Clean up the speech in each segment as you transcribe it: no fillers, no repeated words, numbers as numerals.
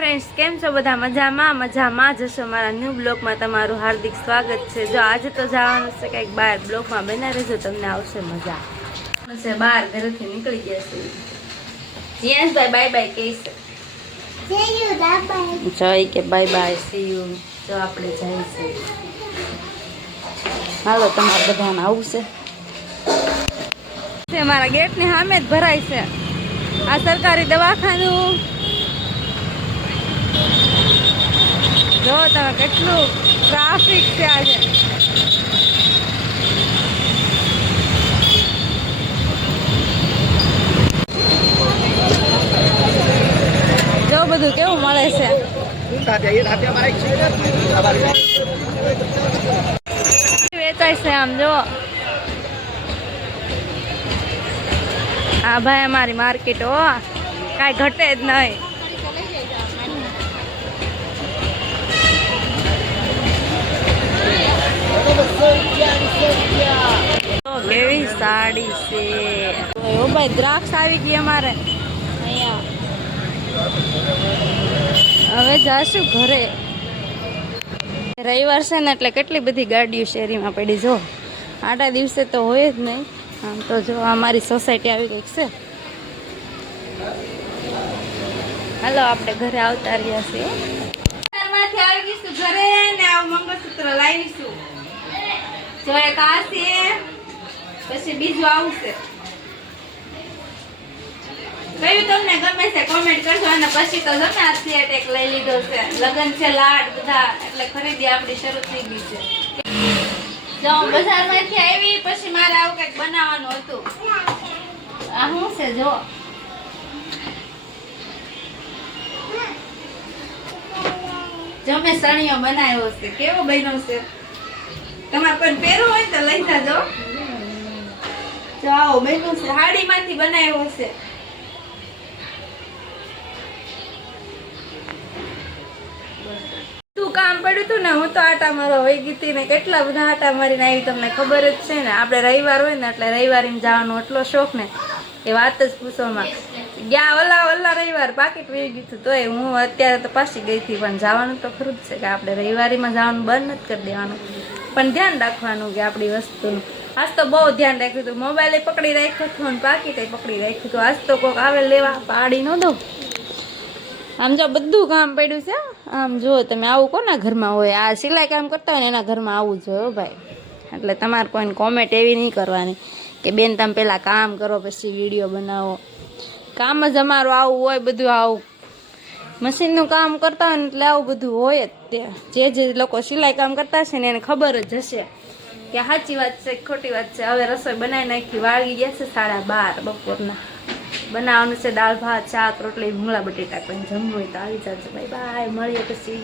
Friends came छो बधा मजामां जशो मारा न्यू ब्लॉग में तमारुं हार्दिक स्वागत है। जो आज तो जवानुं छे कंईक बार ब्लॉग में बना रहो तमने आवशे मजा। से बाहर घर थी निकली गया छे जियांश भाई बाय बाय कही छे जय के बाय बाय सी यू। जो आपणे जाई छे हालो तमारे बधाने आवुं छे मारा गेट ની સામે જ ભરાય છે આ સરકારી દવાખાનું। જો તમે કેટલું ટ્રાફિક છે આજે। જો બધું કેવું મળે છે વેચાય છે આમ જો आ भाई हमारी मार्केट हो काई घटे ज नहीं। तो केवी साड़ी से ओ भाई द्राक्ष आई गई हमारे हवे जाशु घरे। रविवार से ने એટલે કેટલી બધી ગાડીઓ શેરીમાં પડી જો આટા દિવસે તો હોય જ નહીં। આમ તો જો અમારી સોસાયટી આવી ગઈ છે। હાલો આપણે ઘરે આવતા રહ્યા છીએ। ઘરમાંથી આવી ગઈશું ઘરે ને આ મંગળસૂત્ર લાવીશું। જો એક આ છે પછી બીજું આવશે। કયું તમને ગમે છે કોમેન્ટ કરજો અને પછી તો ગમે આ સેટ એક લઈ લીધો છે। લગન છે લાડ બધા એટલે ખરીદી આપણી શરૂ થઈ ગઈ છે। જો બજારમાંથી આવી પછી મારે આવું કંઈક બનાવવાનું હતું। આ શું છે જો મેં સણિયો બનાવ્યો છે કેવો બન્યો છે તમારે કોઈ પહેરવો હોય તો લઈ જાજો। જો આવો બન્યો છે હાડીમાંથી બનાવ્યો છે। કામ પડ્યું હતું ને હું તો આટા મારવા વહી ગઈ હતી ને કેટલા બધા આટા મારીને આવી તમને ખબર જ છે ને। આપણે રવિવાર હોય ને એટલે રવિવારે જવાનો એટલો શોખ ને એ વાત જ પૂછોમાં। ગયા ઓલા રવિવાર પાકીટ વહી ગયું હતું તોય હું અત્યારે તો પાછી ગઈ હતી પણ જવાનું તો ખરું જ છે કે આપણે રવિવારીમાં જવાનું બંધ નથી કરી દેવાનું પણ ધ્યાન રાખવાનું કે આપણી વસ્તુનું। આજ તો બહુ ધ્યાન રાખ્યું હતું મોબાઈલે પકડી રાખ્યું હતું અને પાકીટે પકડી રાખ્યું હતું। આજ તો કોઈક આવે લેવા પાડી ન દો। આમ જો બધું કામ પડ્યું છે આમ જો તમે આવું કોના ઘરમાં હોય આ સિલાઈ કામ કરતા હોય ને એના ઘરમાં આવવું જોઈએ ભાઈ। એટલે તમારે કોઈને કોમેન્ટ એવી નહીં કરવાની કે બેન તમે પહેલાં કામ કરો પછી વિડીયો બનાવો। કામ જ અમારું આવું હોય બધું આવું મશીનનું કામ કરતા હોય ને એટલે આવું બધું હોય જ તે જે લોકો સિલાઈ કામ કરતા હશે ને એને ખબર જ હશે કે સાચી વાત છે ખોટી વાત છે। હવે રસોઈ બનાવી નાખી વાગી ગયા છે 12:30 બપોરના। બનાવવાનું છે દાળ ભાત શાક રોટલી ભૂંગળા બટેટા કોઈ જમવું હોય તો આવી જજો બાય બાય મળીએ પછી।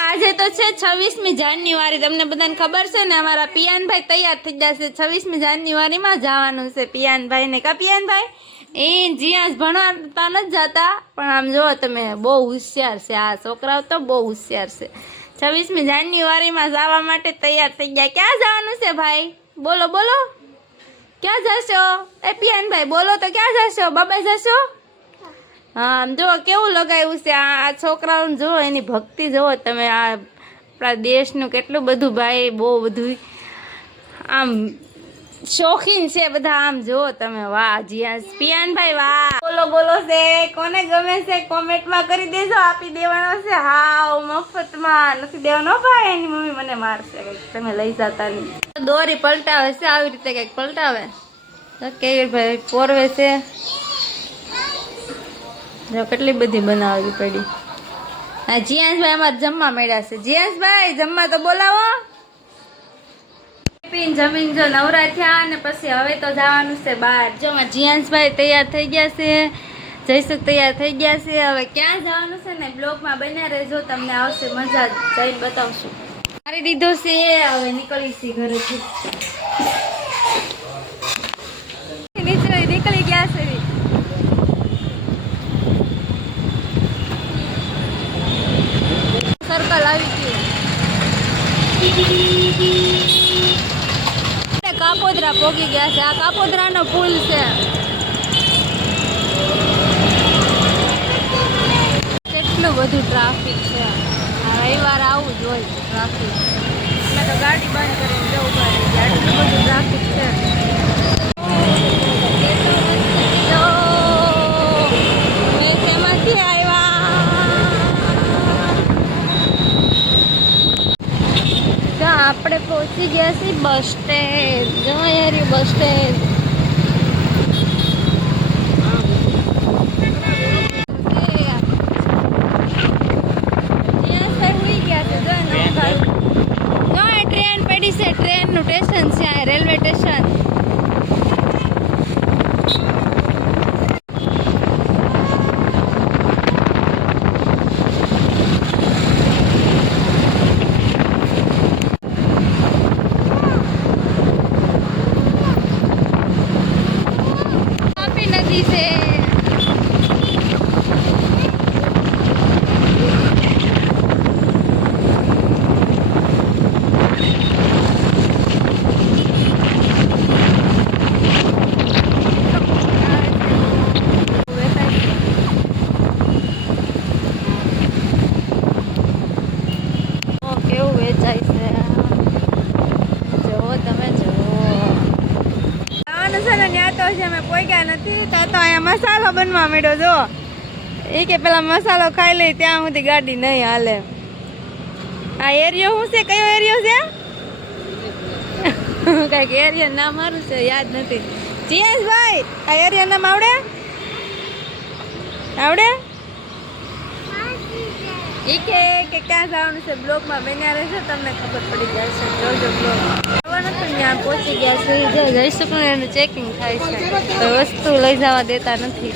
આજે તો છે 26મી જાન્યુઆરી તમને બધાને ખબર છે ને અમારા પિયાનભાઈ તૈયાર થઈ જશે 26મી જાન્યુઆરીમાં જવાનું છે પિયાનભાઈ ને કા પિયાનભાઈ એ જ્યાં ભણતા નથી જતા પણ આમ જો તમે બહુ હોશિયાર છે આ છોકરાઓ તો બહુ હોશિયાર છે। 26મી જાન્યુઆરીમાં જવા માટે તૈયાર થઈ ગયા। ક્યાં જવાનું છે ભાઈ બોલો બોલો ક્યાં જશો એ પિયાનભાઈ બોલો તો ક્યાં જશો બાબા જશો? હા જો કેવું લગાવ્યું છે આ છોકરાઓને જો એની ભક્તિ જુઓ તમે। આ આપણા દેશનું કેટલું બધું ભાઈ બહુ બધું આમ શોખીન છે બધા આમ જુઓ તમે। વાહ જીયા પિયાનભાઈ વાહ બોલો બોલો છે કોને ગમે છે કોમેન્ટમાં કરી દેજો। આપી દેવાનો છે હાવ મફતમાં નથી દેવાનો ભાઈ એની મમ્મી મને મારશે તમે લઈ જતા નહીં। દોરી પલટાવે છે આવી રીતે કંઈક પલટાવે તો કેવી ભાઈ પોરવે છે જો કેટલી બધી બનાવવી પડી। હા જીયાંશભાઈ અમારે જમવા મળ્યા છે। જીયાંશભાઈ જમવા તો બોલાવો। જમીન જો નવરા થયા અને પછી હવે તો જવાનું છે બહાર। જો જીયાંશભાઈ તૈયાર થઈ ગયા છે જયસુખ તૈયાર થઈ ગયા છે। હવે ક્યાં જવાનું છે ને બ્લોગમાં બન્યા રહેજો તમને આવશે મજા જઈને બતાવશું। મારી દીધો છે હવે નીકળી છે ઘરેથી નીચે નીકળી ગયા છે। સર્કલ આવી ગયું કાપોદરા પોગી ગયા છે। આ કાપોદરાનો પુલ છે। કેટલું બધું ટ્રાફિક છે. આ રવિવાર આવું જ હોય ટ્રાફિક. અમે તો ગાડી બંધ કરીને જવું પડે, આટલું બધું ટ્રાફિક છે. શેમાંથી આવ્યા? આપણે પહોંચી ગયા છીએ બસ સ્ટેન્ડ. જવા યાર બસ સ્ટેન્ડ. ટ્રેન નું સ્ટેશન છે, રેલવે સ્ટેશન. તાપી નદી છે. અમે પોગ્યા નથી તો અહીંયા મસાલો બનવા માંડ્યો. જો એ કે પેલા મસાલો ખાઈ લઈ ત્યાં સુધી ગાડી નહીં હાલે. આ એરિયો શું છે? કયો એરિયો છે? કઈક એરિયા નામ મારું છે, યાદ નથી. જીએસભાઈ, આ એરિયા નામ આવડે? આવડે? ઈ કે ક્યાં જવાનું છે? બ્લોગમાં બન્યા રહેશે, તમને ખબર પડી જશે. જોજો બ્લોગ. ત્યાં પહોંચી ગયા છે. જઈ શકું એનું ચેકિંગ થાય છે, તો વસ્તુ લઈ જવા દેતા નથી.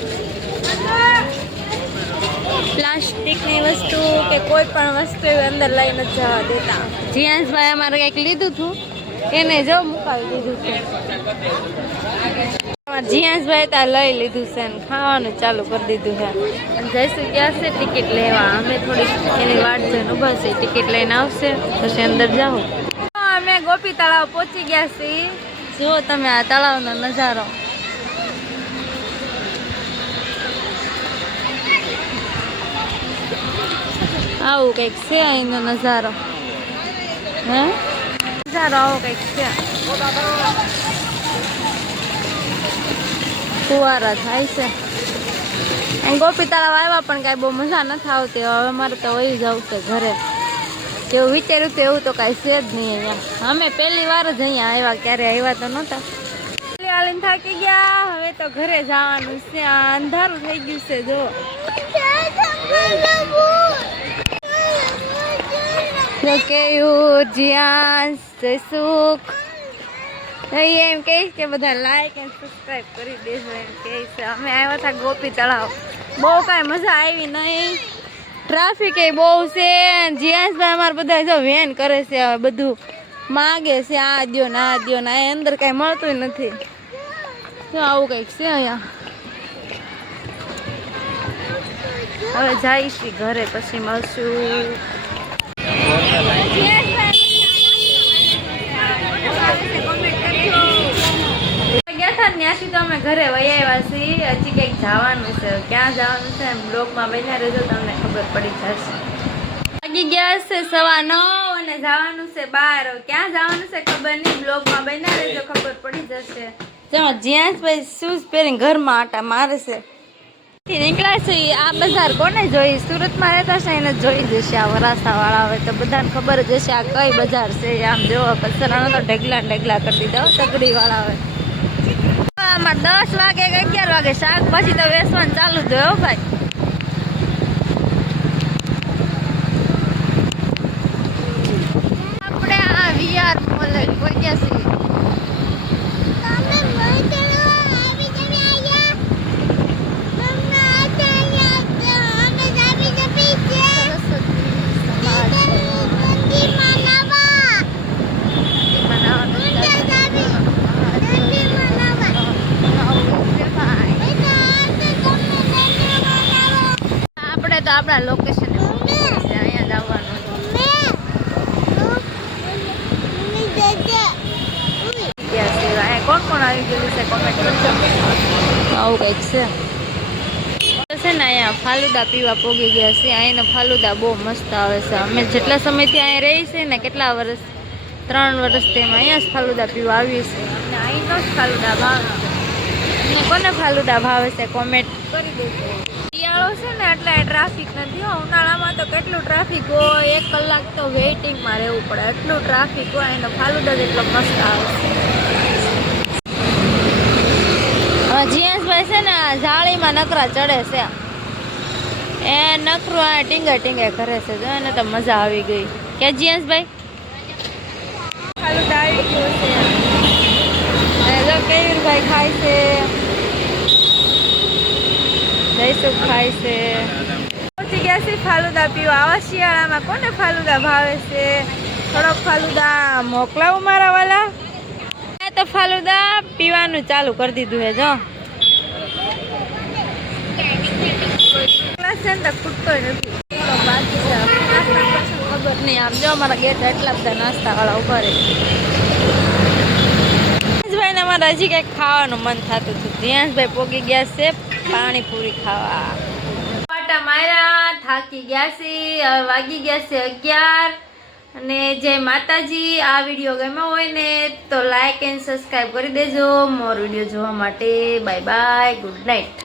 પ્લાસ્ટિકની વસ્તુ કે કોઈ પણ વસ્તુ અંદર લઈ નથી જવા દેતા. જીયાંશભાઈ અમારે કંઈક લીધું હતું, એને જો મુકાવી દીધું છે. જીયાંશભાઈ ત્યાં લઈ લીધું છે ને ખાવાનું ચાલુ કરી દીધું છે. જઈશું ક્યાં છે ટિકિટ લેવા. અમે થોડીક એની વાટ જોઈને ઊભા છે. ટિકિટ લઈને આવશે પછી અંદર જાઉં. અમે ગોપી તળાવ પહોંચી ગયા છીએ. જુઓ તમે આ તળાવનો નજારો. આવું કંઈક છે અહીંનો નજારો. હે નજારો આવો કંઈક છે. ફુવારા થાય છે. અહીં ગોપી તળાવ આવ્યા પણ કાંઈ બહુ મજા નથી આવતી. હવે અમારે તો વહી જવું છે ઘરે. એવું વિચાર્યું હતું એવું તો કાંઈ છે જ નહીં અહીંયા. અમે પહેલી વાર જ અહીંયા આવ્યા, ક્યારે આવ્યા તો નહોતા. હાલીને થાકી ગયા. હવે તો ઘરે જવાનું છે. આ અંધારું થઈ ગયું છે. જો કેવું જ્યાં સુખ એમ કહીશ કે બધા લાઈક એન્ડ સબસ્ક્રાઈબ કરી દેજો એમ કહીશ. અમે આવ્યા હતા ગોપી તળાવ. બહુ કાંઈ મજા આવી નહીં. ટ્રાફિક એ બહુ છે. જીયાંશભાઈ અમારે બધા જો વેન કરે છે. હવે બધું માગે છે, આ દ્યો ને આ દ્યો ને. આ અંદર કાંઈ મળતું નથી. જો આવું કંઈક છે અહીંયા. હવે જઈશું ઘરે, પછી મળશું. ત્યાંથી તો અમે ઘરે વહી આવ્યા છીએ. હજી કંઈક જવાનું છે. ક્યાં જવાનું છે બ્લોગમાં બન્યા રહેજો, તમને ખબર પડી જશે. વાગી ગયા છે 9:15 અને જવાનું છે બહાર. ક્યાં જવાનું છે ખબર નહીં. બ્લોગમાં બન્યા રહેજો, ખબર પડી જશે. ચાલો જીયાંશભાઈ શૂઝ પહેરીને ઘરમાં આટા મારે છે. નીકળ્યા છે. આ બજાર કોને જોઈ? સુરતમાં રહેતા છે એને જોઈ જશે. આ વરાસા વાળા હોય તો બધાને ખબર જ હશે આ કઈ બજાર છે. આમ જોવો કચરાનો તો ઢગલા ઢગલા કરી દીધા તગડી વાળા હોય. આમાં 10 વાગે કે 11 વાગે શાકભાજી તો વેચવાનું ચાલુ જ હોય ભાઈ. આપણે આ વીઆર મોલ પહોંચ્યા છીએ. તો આપણા લોકેશન અહીંયા જવાનું. કોણ કોણ આવી ગયેલું છે કોમેન્ટ કરજો. આવું કંઈક છે. છે ને અહીંયા ફાલુદા પીવા પોગી ગયા છે. અહીંનો ફાલુદા બહુ મસ્ત આવે છે. અમે જેટલા સમયથી અહીંયા રહી છે ને, કેટલા વર્ષ, 3 વર્ષથી અમે અહીંયા જ ફાલુદા પીવા આવીએ છીએ. અને અહીંનો જ ફાલુદા ભાવે છે. અને કોને ફાલુદા ભાવે છે કોમેન્ટ કરી દેજો. શિયાળો છે ને એટલે ટ્રાફિક નથી. ઉનાળામાં તો કેટલું ટ્રાફિક હોય, 1 કલાક તો વેઇટિંગમાં રહેવું પડે, એટલું ટ્રાફિક હોય. એનો ફાલુદા જેટલો મસ્ત આવે છે. જીએસભાઈ છે ને જાળીમાં નકરા ચડે છે. એ નકરું આ ટીંગે ટીંગે કરે છે. જો એને તો મજા આવી ગઈ. કે જીએસભાઈ ફાલુદા આવી ગયું છે. જો કેવીરભાઈ ખાય છે, જયસુખ ખાય છે. પહોંચી ગયા છે ફાલુદા પીવા. આવા શિયાળામાં કોને ફાલુદા ભાવે છે? થોડોક ફાલુદા મોકલાવું મારા વાલા. તો ફાલુદા પીવાનું ચાલુ કરી દીધું હે. જો ખૂટતો નથી. ખબર નહીં. આમ જો અમારા ગેટ એટલા બધા નાસ્તા વાળા ઉભા રહે. જીયાંશભાઈ ને અમારે હજી કઈક ખાવાનું મન થતું હતું. જીયાંશભાઈ પોગી ગયા છે પાણીપુરી ખાવા. પાટા માર્યા, થાકી ગયા છે. હવે વાગી ગયા છે 11. અને જય માતાજી. આ વિડીયો ગમ્યો હોય ને તો લાઈક એન્ડ સબસ્ક્રાઈબ કરી દેજો મોર વિડીયો જોવા માટે. Bye bye, good night.